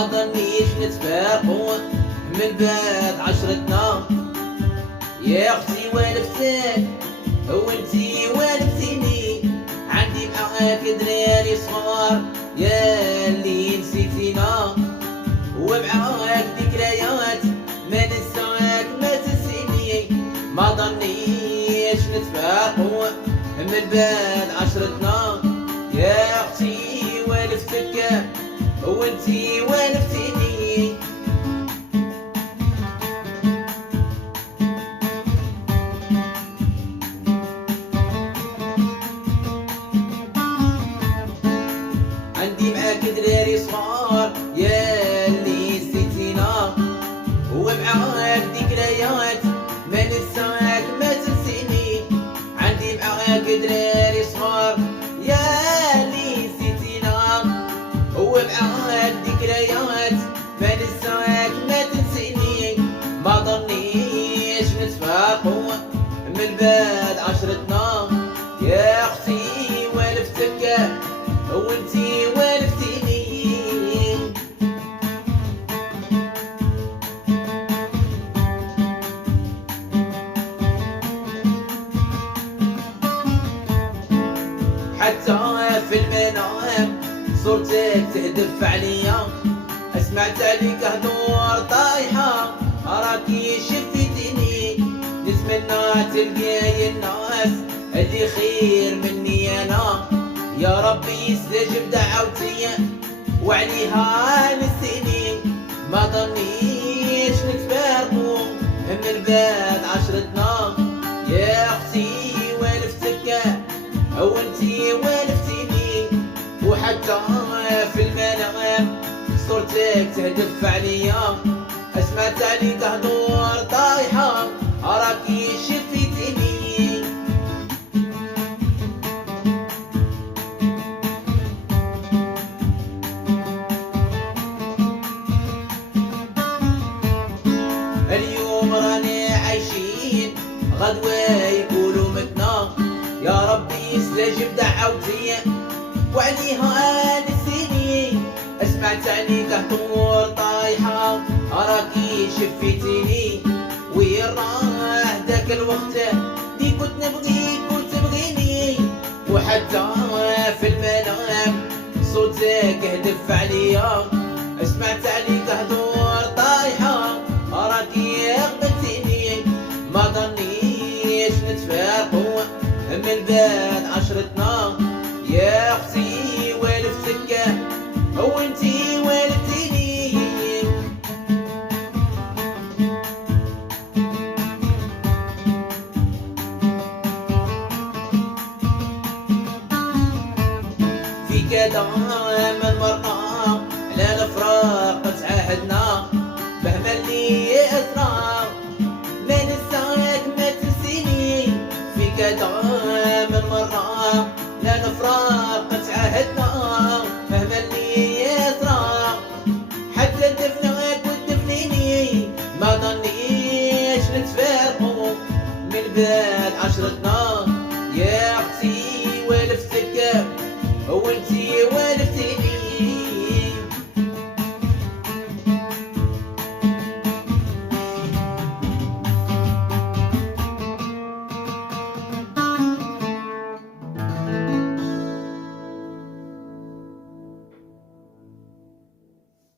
ما ظنيش نتفارقوا من بعد عشرتنا. يا اختي والفتك وانتي والفتيني، عندي معاك دراري صغار يا اللي نسيتينا، ومعاك ذكريات ما ننساك ما تنسيني. ما ظنيش نتفارقوا من بعد عشرتنا. يا اختي والفتك وانتي والفتيني. عندي معاك دراري صغار يا اللي نسيتينا، ومعاك ذكريات ما ننساك ما تنسيني. عندي معاك دراري صغار يا اللي نسيتينا، ومعاك ذكريات ما ننساك ما تنسيني. ما ظنيش نتفارقوا من بعد عشرتنا. يا اختي والفتك وانتي والفتيني. حتى في المنام صورتك تهدف عليا، سمعت عليك هدور طايحة راكي شفتيني. نتمنى تلقاي الناس اللي خير مني انا، يا ربي يستجب دعوتي وعليها نسيني. ما ظنيش نتفارقوا من بعد عشرتنا. يا اختي والفتك وانتي والفتيني، وحتى في المنام صورتك تهدف عليا، سمعت عليك هدور طايحة راكي شفتيني. اليوم راني عايشين غدوة يقولوا متنا، يا ربي يستجب دعوتي وعليها نسيني. سمعت عليك هدور طايحة راكي شفتيني. وين راح داك الوقت اللي كنت نبغيك وتبغيني، وحتى في المنام صوتك هدف عليا، سمعت عليك هدور طايحة راكي قبلتيني. ما ظنيش نتفارقوا من بعد عشرتنا. يا اختي والفتك وانتي والفتيني. فيك دائما مرة على الفراق تعاهدنا، مهما اللي يأثر ما ننساك ما تنسيني. فيك دائما مرة لا نفراق تعاهدنا، مهما اللي يصرى حتى ندفنك وتدفنيني. ما ظنيش نتفارقوا من بعد عشرتنا. يا اختي والفتك وانتي